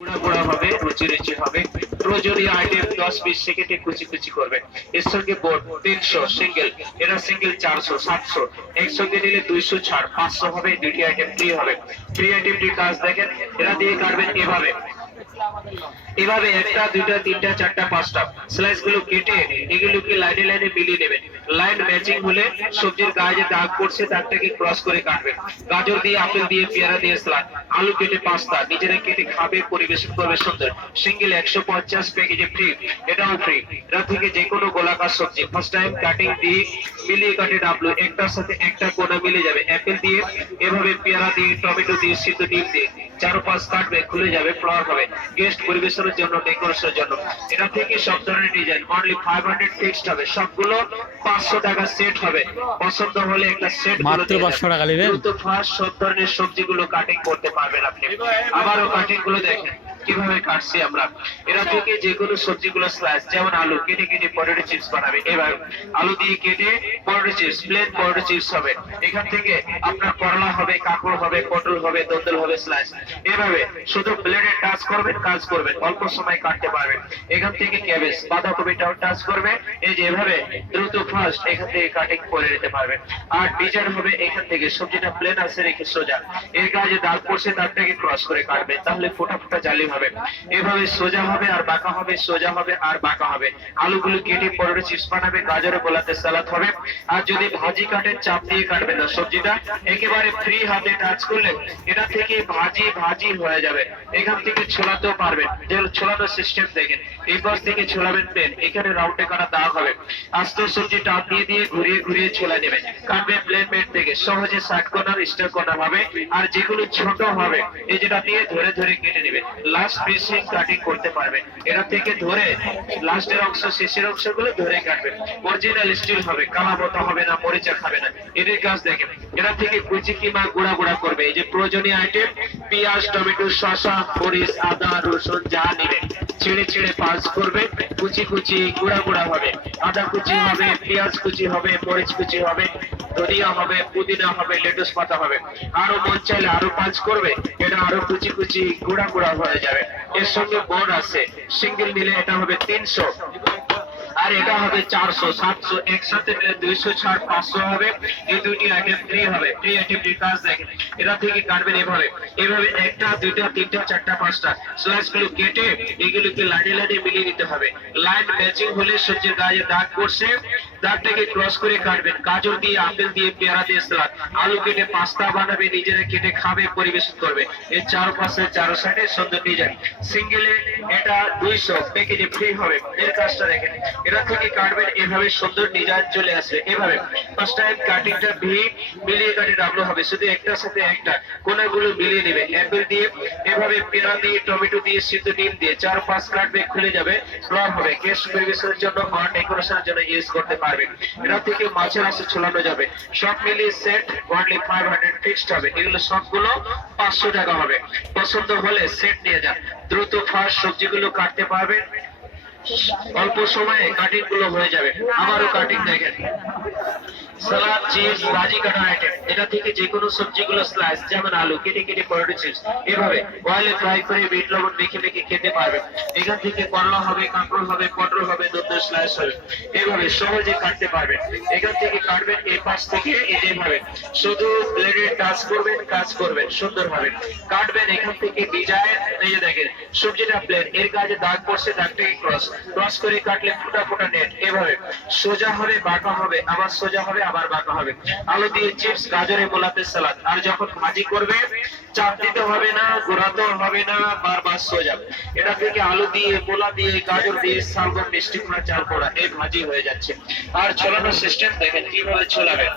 গুঁড়া গুঁড়া হবে রুচি রুচি হবে প্রয়োজনীয় আইটেম দশ বিশ সেকেন্ডে কুচি কুচি করবে। এর সঙ্গে বোর্ড তিনশো, সিঙ্গেল, এরা সিঙ্গেল চারশো, সাতশো। একসঙ্গে নিলে দুইশো ছাড়, পাঁচশো হবে দুইটি আইটেম ফ্রি হবে। ফ্রি আইটেমটির কাজ দেখেন, এরা দিয়ে কাটবেন এভাবে। এভাবে একটা, দুইটা, তিনটা, চারটা, পাঁচটা স্লাইসগুলো কেটে এগুলোকে লাইনে লাইনে মিলিয়ে নেবেন লাইন ম্যাচিং হলে সবজির গায়ে যে দাগ পড়ছে দাগটাকে ক্রস করে কাটবেন গাজর দিয়ে, আপেল দিয়ে, পেয়ারা দিয়ে স্লাদ আলু কেটে পাস্তা নিজেরা কেটে খাবে, পরিবেশন করবে সুন্দর। সিঙ্গেল একশো পঞ্চাশ প্যাকেজে ফ্রি এটাও ফ্রি এটা থেকে যে কোনো গোলাকার সবজি ফার্স্ট টাইম কাটিং দিয়ে মিলিয়ে কাটে ডাবলু একটার সাথে একটা কোনা মিলে যাবে। অ্যাপেল দিয়ে, এভাবে পেয়ারা দিয়ে, টমেটো দিয়ে, সিদ্ধ ডিম দিয়ে। চার থাকবে খুলে যাবে ফ্লাওয়ার হবে। গেস্ট পরিবেশনের জন্য ডেকোরেশনের জন্য। এটা থেকে সব ধরনের design only five hundred fixed হবে। সবগুলো পাঁচশো টাকা সেট হবে। পছন্দ হলে একটা সেট মাত্র 500 টাকা নেবেন? তো ফার্স্ট সব ধরনের সবজিগুলো কাটিং করতে পারবেন আপনি। আবারও কাটিংগুলো দেখেন। কীভাবে কাটছি আমরা? এরা থেকে যে কোনো সবজিগুলো স্লাইস যেমন আলু কেটে কেটে পটেটো চিপস বানাবে। এবার আলু দিয়ে কেটে potato chips plain potato chips হবে। এখান থেকে আপনার করলা হবে কাঁকড় হবে পটল হবে দন্দল হবে স্লাইস এভাবে শুধু ব্লেডে টাচ করবেন কাজ করবেন। অল্প সময় কাটতে পারবেন। এখান থেকে ক্যাবেজ বাঁধাকপিটাও টাচ করবে এই যে এভাবে দ্রুত ফার্স্ট এখান থেকে কাটিং করে নিতে পারবেন। আর ডিজাইন হবে এখান থেকে। সবজিটা প্লেন আছে রেখে সোজা। এর কাজে দাগ পড়ছে দাগটাকে ক্রস করে কাটবে তাহলে ফোটা ফোটা জালি হবে। এভাবে সোজা হবে আর বাঁকা হবে, সোজা হবে আর বাঁকা হবে। আলুগুলো কেটে পরোটা চিপস বানাবে গাজরে গোলাতে সালাদ হবে। আর যদি ভাজি কাটেন চাপ দিয়ে কাটবেন না সবজিটা। একেবারে ফ্রি হাতে টাচ করলে এটা থেকে ভাজি ভাজি হয়ে যাবে। এখান থেকে ছোলাতেও পারবেন। যে ছোলানোর সিস্টেম দেখেন। এই পাশ থেকে ছোলাবেন প্লেন এখানে রাউন্ডে কাটা দাগ হবে। আস্ত সবজি টাপ দিয়ে দিয়ে ঘুরিয়ে ঘুরিয়ে ছোলা নেবেন। কাটবেন প্লেন বেড থেকে। সহজে ষাট কোনার স্টার কোনার হবে। আর যেগুলো ছোট হবে, এই যেটা দিয়ে ধরে ধরে কেটে নেবে। লাস্ট ফিনিশিং কাটিং করতে পারবেন। এটা থেকে ধরে লাস্টের অংশ, শেষের অংশগুলো ধরে কাটবেন অরিজিনাল স্টিল হবে, কালা মতো হবে না, মরিচা খাবে না। এদের কাজ দেখেন। এটা থেকে কুচি কিমা গুঁড়া গুড়া করবে। এই যে প্রয়োজনীয় আইটেম পেঁয়াজ, টমেটো, শসা, মরিচ, আদা, রসুন, যা নেবেন। ছেড়ে ছেড়ে পাস করবে, কুচি কুচি, গুঁড়া গুঁড়া হবে। আদা কুচি হবে, পেঁয়াজ কুচি হবে, মরিচ কুচি হবে, ধনিয়া হবে, পুদিনা হবে, লেটুস পাতা হবে। আরও মন চাইলে আরও পাঁচ করবে, এটা আরও কুচি কুচি, গুড়া গুঁড়া হয়ে যাবে। এর সঙ্গে বন আছে সিঙ্গেল নিলে এটা হবে তিনশো। আর এটা হবে চারশো, সাতশো, একসাথে মিলে দুইশো ছাড় পাঁচশো হবে। এই দুইটি আইটেম ফ্রি হবে। ফ্রি আইটেম কাজ দেখেন। এটা থেকে কাটবেন এভাবে। এভাবে একটা, দুইটা, তিনটা, চারটা, পাঁচটা। স্লাইসগুলো কেটে এগুলোকে লাইনে লাইনে মিলিয়ে নিতে হবে। লাইন ম্যাচিং হলে সবজির গায়ে দাগ পড়ছে। দাগটাকে ক্রস করে কাটবেন। গাজর দিয়ে, আপেল দিয়ে, পেয়ারা দিয়ে সালাদ আলু কেটে পাস্তা বানাবে, নিজেরা কেটে খাবে, পরিবেশন করবে। এর চার পাশে চারো সাইডে সুন্দর ডিজাইন সিঙ্গেলে এটা দুইশো প্যাকেজে ফ্রি হবে। এর কাজটা দেখেন। এটা থেকে কাটবেন, এভাবে সুন্দর ডিজাইন চলে আসবে। এভাবে ফার্স্ট টাইম কাটিংটা ভি মিলিয়ে কাটে ডাবলো হবে। শুধু একটার সাথে একটা, কোনাগুলো মিলিয়ে নেবে। অ্যাপেল দিয়ে, এভাবে পেয়ারা দিয়ে, টমেটো দিয়ে, সিদ্ধ ডিম দিয়ে চার পাঁচ কাটবে, খুলে যাবে, রং হবে। গেস্ট পরিবেশনের জন্য আর ডেকোরেশনের জন্য ইউজ করতে পারবেন। এটা থেকে মাছের আশে ছোলানো যাবে। সব মিলিয়ে set only five hundred fixed হবে। এগুলো সবগুলো পাঁচশো টাকা হবে। পছন্দ হলে সেট নিয়ে যান। দ্রুত ফার্স্ট সবজিগুলো কাটতে পারবেন। অল্প সময়ে কাটিংগুলো হয়ে যাবে। আবারও কাটিং দেখেন। সালাদ চিপস ভাজি কাটা আইটেম এটা থেকে যে কোনো সবজিগুলো স্লাইস যেমন আলু, কেটে কেটে পটেটো চিপস এভাবে অয়েলে ফ্রাই করে বিট লবণ মেখে মেখে খেতে পারবেন। এখান থেকে করলা হবে কাঁকড় হবে, পটল হবে, দুধ স্লাইস হবে। এভাবে সহজে কাটতে পারবেন। এখান থেকে কাটবেন এই পাশ থেকে এই যেভাবে শুধু ব্লেডে টাচ করবেন, কাজ করবেন, সুন্দর হবে। কাটবেন এখান থেকে ডিজাইন, এই যে দেখেন, সবজিটা প্লেন এর কাজে দাগ পড়ছে দাগটাকে ক্রস ক্রস করে কাটলে ফুটা ফোটা নেট এভাবে। সোজা হবে, বাঁকা হবে, আবার সোজা হবে আবার বাঁকা হবে। আলু দিয়ে চিপস, গাজরে মোলাতে সালাদ। আর যখন ভাজি করবে, চাপ দিতে হবে না, ঘোরাতেও হবে না, বারবার সোজা এটা থেকে আলু দিয়ে, মোলা দিয়ে, গাজর দিয়ে, শালগম, মিষ্টি খোলা চাল করা, এই ভাজি হয়ে যাচ্ছে। আর ছোলানোর সিস্টেম দেখেন কীভাবে ছোলাবেন